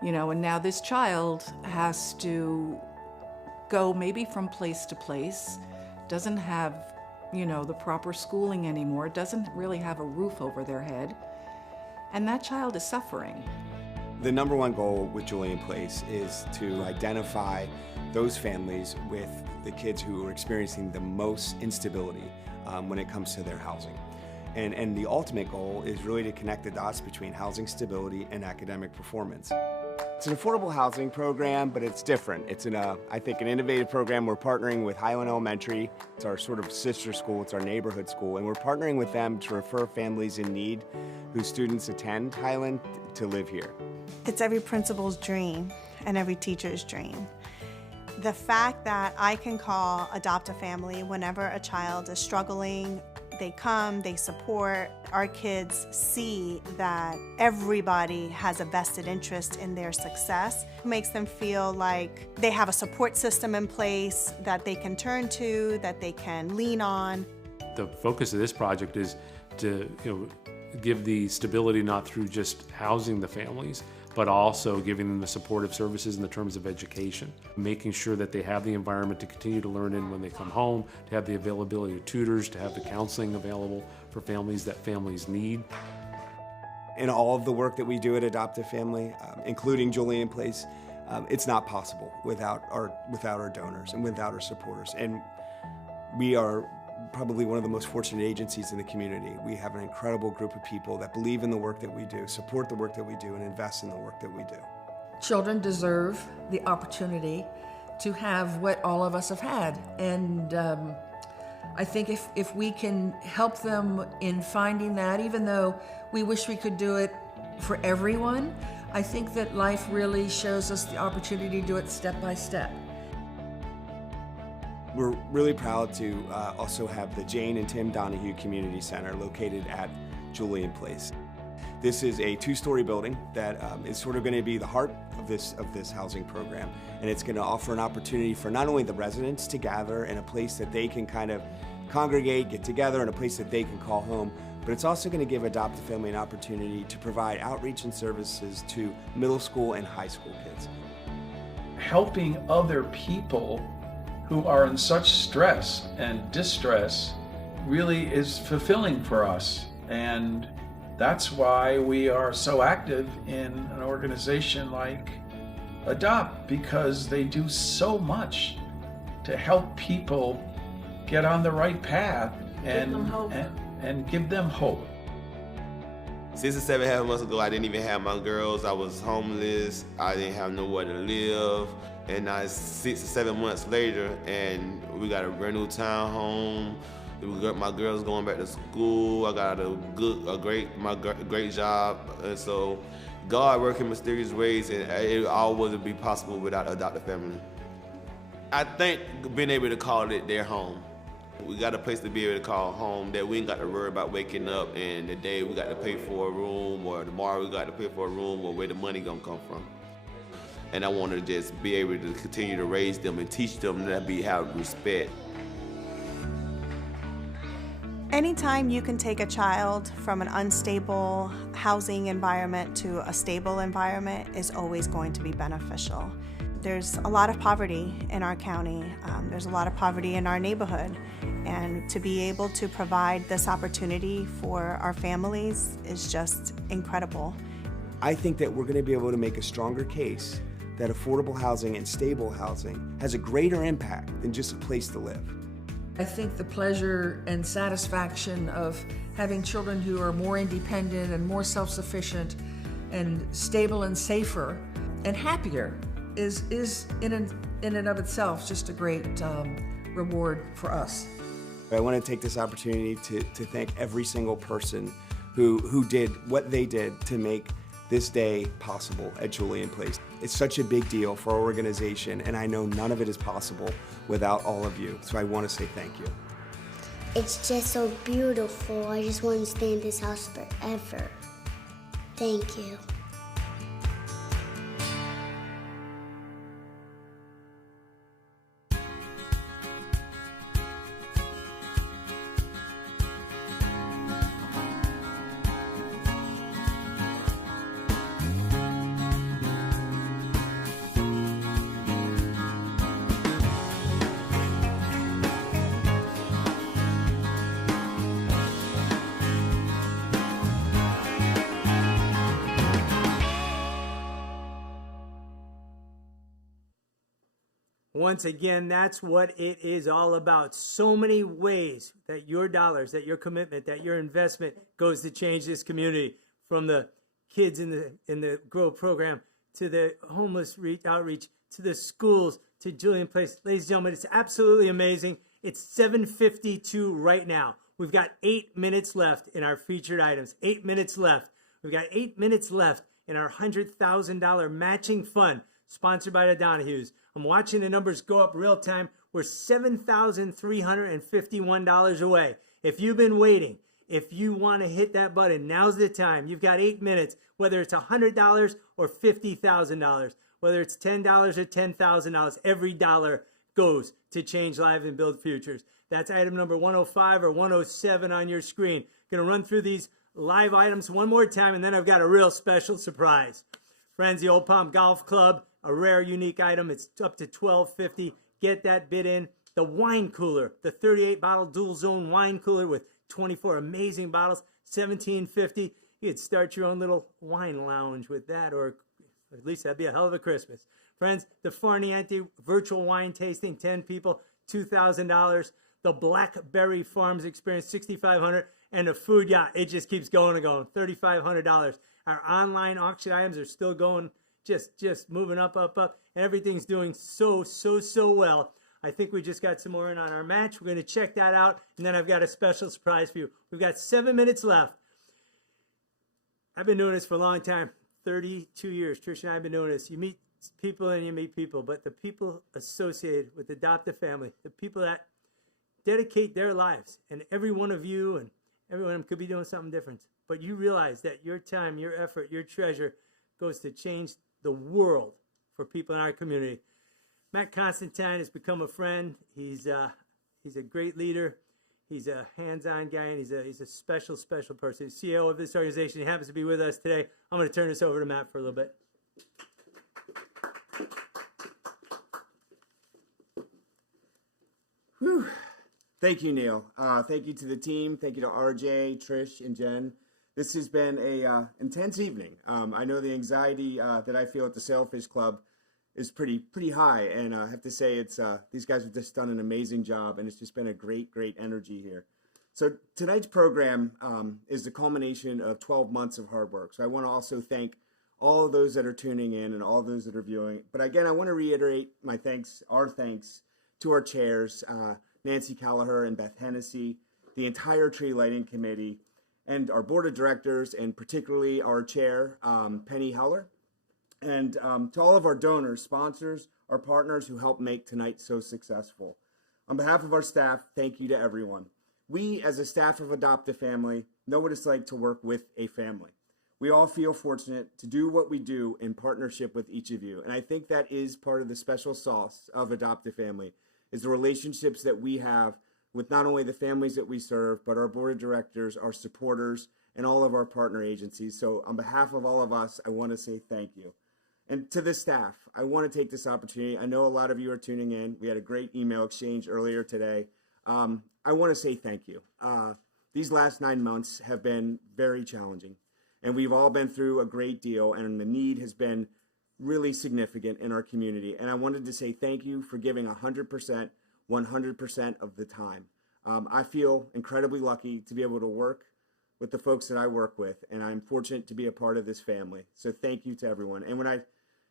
and now this child has to go maybe from place to place, doesn't have, the proper schooling anymore, doesn't really have a roof over their head. And that child is suffering. The number one goal with Julian Place is to identify those families with the kids who are experiencing the most instability when it comes to their housing. And the ultimate goal is really to connect the dots between housing stability and academic performance. It's an affordable housing program, but it's different. It's I think, an innovative program. We're partnering with Highland Elementary. It's our sort of sister school. It's our neighborhood school. And we're partnering with them to refer families in need whose students attend Highland to live here. It's every principal's dream and every teacher's dream. The fact that I can call Adopt a Family whenever a child is struggling, they come, they support. Our kids see that everybody has a vested interest in their success. It makes them feel like they have a support system in place that they can turn to, that they can lean on. The focus of this project is to give the stability not through just housing the families, but also giving them the supportive services in the terms of education, making sure that they have the environment to continue to learn in when they come home, to have the availability of tutors, to have the counseling available for families that families need. In all of the work that we do at Adopt a Family, including Julian Place, it's not possible without our donors and without our supporters. And we are probably one of the most fortunate agencies in the community. We have an incredible group of people that believe in the work that we do, support the work that we do, and invest in the work that we do. Children deserve the opportunity to have what all of us have had. And I think if we can help them in finding that, even though we wish we could do it for everyone, I think that life really shows us the opportunity to do it step by step. We're really proud to also have the Jane and Tim Donahue Community Center located at Julian Place. This is a two-story building that is sort of going to be the heart of this housing program, and it's going to offer an opportunity for not only the residents to gather in a place that they can kind of congregate, get together, in a place that they can call home, but it's also going to give Adopt a Family an opportunity to provide outreach and services to middle school and high school kids. Helping other people who are in such stress and distress really is fulfilling for us, and that's why we are so active in an organization like Adopt, because they do so much to help people get on the right path and give them hope. 6 or 7 months ago, I didn't even have my girls. I was homeless. I didn't have nowhere to live. And now it's 6 or 7 months later, and we got a brand new townhome. My girls going back to school. I got a great job, and so God working in mysterious ways, and it all wouldn't be possible without Adopt a Family. I think being able to call it their home. We got a place to be able to call home that we ain't got to worry about waking up and the day we got to pay for a room, or tomorrow we got to pay for a room, or where the money gonna come from. And I want to just be able to continue to raise them and teach them that have respect. Anytime you can take a child from an unstable housing environment to a stable environment is always going to be beneficial. There's a lot of poverty in our county. There's a lot of poverty in our neighborhood. And to be able to provide this opportunity for our families is just incredible. I think that we're going to be able to make a stronger case that affordable housing and stable housing has a greater impact than just a place to live. I think the pleasure and satisfaction of having children who are more independent and more self-sufficient and stable and safer and happier is in and of itself just a great reward for us. I want to take this opportunity to thank every single person who did what they did to make this day possible at Julian Place. It's such a big deal for our organization, and I know none of it is possible without all of you, so I want to say thank you. It's just so beautiful. I just want to stay in this house forever. Thank you. Once again, that's what it is all about. So many ways that your dollars, that your commitment, that your investment goes to change this community, from the kids in the GROW program to the homeless outreach to the schools to Julian Place. Ladies and gentlemen, it's absolutely amazing. It's 7:52 right now. We've got 8 minutes left in our featured items. 8 minutes left. We've got 8 minutes left in our $100,000 matching fund sponsored by the Donahues. I'm watching the numbers go up real time. We're $7,351 away. If you've been waiting, if you want to hit that button, now's the time. You've got 8 minutes, whether it's $100 or $50,000, whether it's $10 or $10,000, every dollar goes to change lives and build futures. That's item number 105 or 107 on your screen. Going to run through these live items one more time, and then I've got a real special surprise. Friends, the Old Palm Golf Club, a rare, unique item. It's up to $12.50. Get that bid in. The wine cooler, the 38-bottle dual zone wine cooler with 24 amazing bottles, $17.50. You could start your own little wine lounge with that, or at least that'd be a hell of a Christmas. Friends, the Farniente virtual wine tasting, 10 people, $2,000. The Blackberry Farms Experience, $6,500. And the food yacht, it just keeps going and going, $3,500. Our online auction items are still going, just moving up. And everything's doing so well. I think we just got some more in on our match. We're going to check that out, and then I've got a special surprise for you. We've got 7 minutes left. I've been doing this for a long time, 32 years. Trish and I have been doing this. You meet people and you meet people, but the people associated with Adopt a Family, the people that dedicate their lives, and every one of you and Every one of them could be doing something different. But you realize that your time, your effort, your treasure goes to change the world for people in our community. Matt Constantine has become a friend. He's a great leader. He's a hands-on guy, and he's a special person. He's CEO of this organization. He happens to be with us today. I'm going to turn this over to Matt for a little bit. Whew. Thank you, Neil. Thank you to the team. Thank you to RJ, Trish, and Jen. This has been a intense evening. I know the anxiety that I feel at the Sailfish Club is pretty high, and I have to say it's these guys have just done an amazing job, and it's just been a great energy here. So tonight's program is the culmination of 12 months of hard work. So I want to also thank all of those that are tuning in and all those that are viewing. But again, I want to reiterate our thanks to our chairs, Nancy Callagher and Beth Hennessy, the entire tree lighting committee, and our board of directors, and particularly our chair, Penny Heller, and to all of our donors, sponsors, our partners who helped make tonight so successful. On behalf of our staff, thank you to everyone. We, as a staff of Adopt a Family, know what it's like to work with a family. We all feel fortunate to do what we do in partnership with each of you. And I think that is part of the special sauce of Adopt a Family, is the relationships that we have with not only the families that we serve, but our board of directors, our supporters, and all of our partner agencies. So on behalf of all of us, I want to say thank you. And to the staff, I want to take this opportunity. I know a lot of you are tuning in. We had a great email exchange earlier today. I want to say thank you. These last 9 months have been very challenging, and we've all been through a great deal, and the need has been really significant in our community. And I wanted to say thank you for giving 100%, 100% of the time. I feel incredibly lucky to be able to work with the folks that I work with, and I'm fortunate to be a part of this family. So thank you to everyone. And when I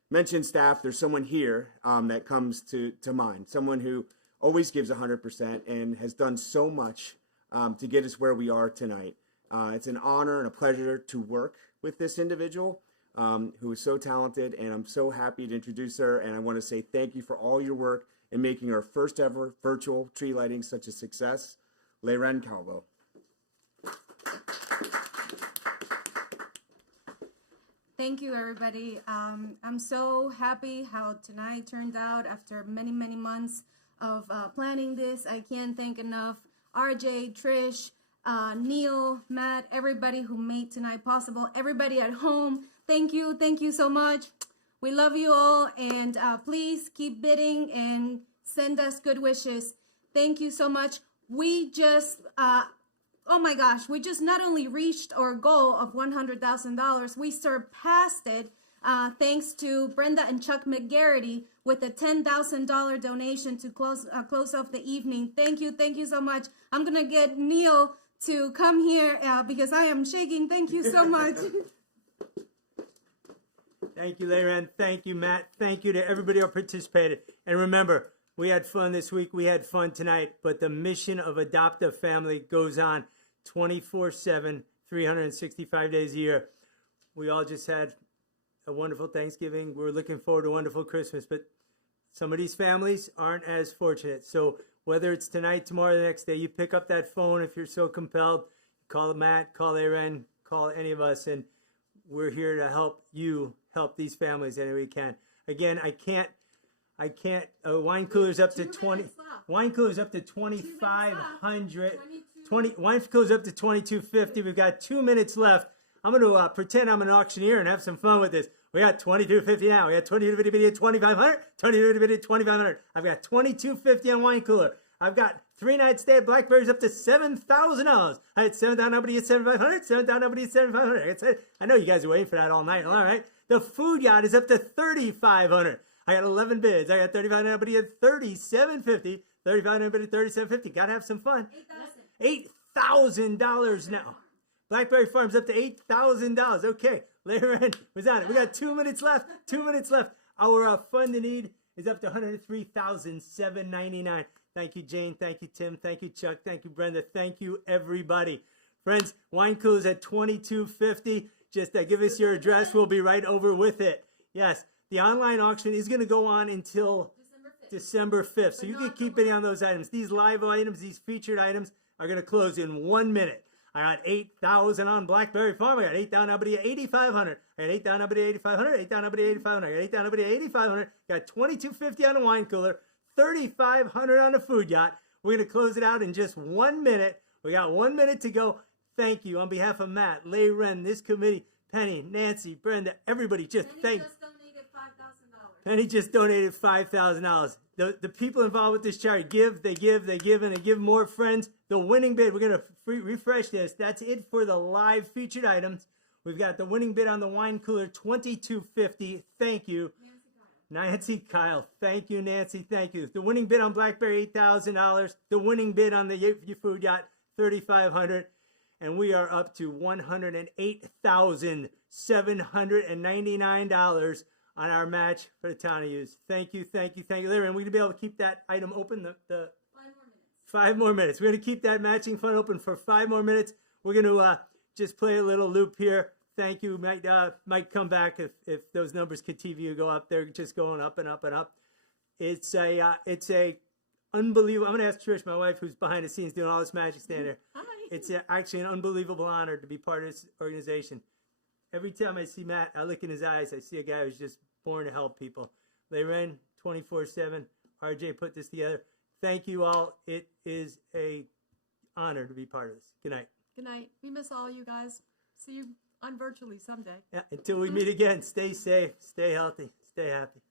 mention staff, there's someone here that comes to mind, someone who always gives 100% and has done so much to get us where we are tonight. It's an honor and a pleasure to work with this individual who is so talented, and I'm so happy to introduce her. And I want to say thank you for all your work in making our first ever virtual tree lighting such a success. Leren Calvo. Thank you, everybody. I'm so happy how tonight turned out after many months of planning this. I can't thank enough RJ, Trish, Neil, Matt, everybody who made tonight possible, everybody at home. Thank you so much. We love you all, and please keep bidding and send us good wishes. Thank you so much. We just, oh my gosh, we just not only reached our goal of $100,000, we surpassed it thanks to Brenda and Chuck McGarity with a $10,000 donation to close off the evening. Thank you so much. I'm going to get Neil to come here because I am shaking. Thank you so much. Thank you, Leren. Thank you, Matt. Thank you to everybody who participated. And remember, we had fun this week. We had fun tonight. But the mission of Adopt a Family goes on 24/7, 365 days a year. We all just had a wonderful Thanksgiving. We're looking forward to a wonderful Christmas. But some of these families aren't as fortunate. So whether it's tonight, tomorrow, the next day, you pick up that phone if you're so compelled. Call Matt, call Aaron, call any of us, and we're here to help you help these families any way we can. Again, I can't. Wine coolers up to 20. Wine coolers up to 2,500. 20. Wine coolers up to 2,250. We've got 2 minutes left. I'm going to pretend I'm an auctioneer and have some fun with this. We got 2,250 now. We got 2,250 at 2,500. 2,250 at 2,500. I've got 2,250 on wine cooler. I've got 3-night stay at Blackberry's up to $7,000. I had 7,000. Nobody at 7,500. 7,000. Nobody at 7,500. I know you guys are waiting for that all night. All right. The food yacht is up to 3,500. I got 11 bids. I got 3,500. Nobody at 3,750. 3,500. Nobody at 3,750. Got to have some fun. $8,000 now. Blackberry Farm's up to $8,000. Okay, Larry was on it. We got 2 minutes left. 2 minutes left. Our fund to need is up to $103,799. Thank you, Jane. Thank you, Tim. Thank you, Chuck. Thank you, Brenda. Thank you, everybody. Friends, wine coolers at $2,250. Just give us your address. We'll be right over with it. Yes, the online auction is going to go on until December 5th. So you can keep bidding on those items. These live items, these featured items are going to close in 1 minute. I got 8,000 on Blackberry Farm. I got 8,000 up at 8,500. I got 8,000 up at 8,500. 8,000 up at 8,500. I got 8,000 up at 8,500. Got 2,250 on the wine cooler. 3,500 on the food yacht. We're going to close it out in just 1 minute. We got 1 minute to go. Thank you on behalf of Matt, Lay Ren, this committee, Penny, Nancy, Brenda, everybody. Just thank. Penny just donated $5,000. The people involved with this charity give, and they give more friends. The winning bid, we're going to refresh this. That's it for the live featured items. We've got the winning bid on the wine cooler, $2,250. Thank you. Nancy Kyle. Thank you, Nancy. Thank you. The winning bid on Blackberry, $8,000. The winning bid on the food yacht, $3,500. And we are up to $108,799 on our match for the town of Hughes. Thank you, thank you, thank you. Larry, and we're going to be able to keep that item open. 5 more minutes. We're going to keep that matching fund open for 5 more minutes. We're going to just play a little loop here. Thank you. Might come back if those numbers continue to go up. They're just going up and up and up. It's a unbelievable. I'm going to ask Trish, my wife, who's behind the scenes doing all this magic, stand there. Hi. It's actually an unbelievable honor to be part of this organization. Every time I see Matt, I look in his eyes. I see a guy who's just born to help people. They ran 24/7. RJ put this together. Thank you all. It is a honor to be part of this. Good night. Good night. We miss all you guys. See you on virtually someday. Yeah, until we meet again, stay safe, stay healthy, stay happy.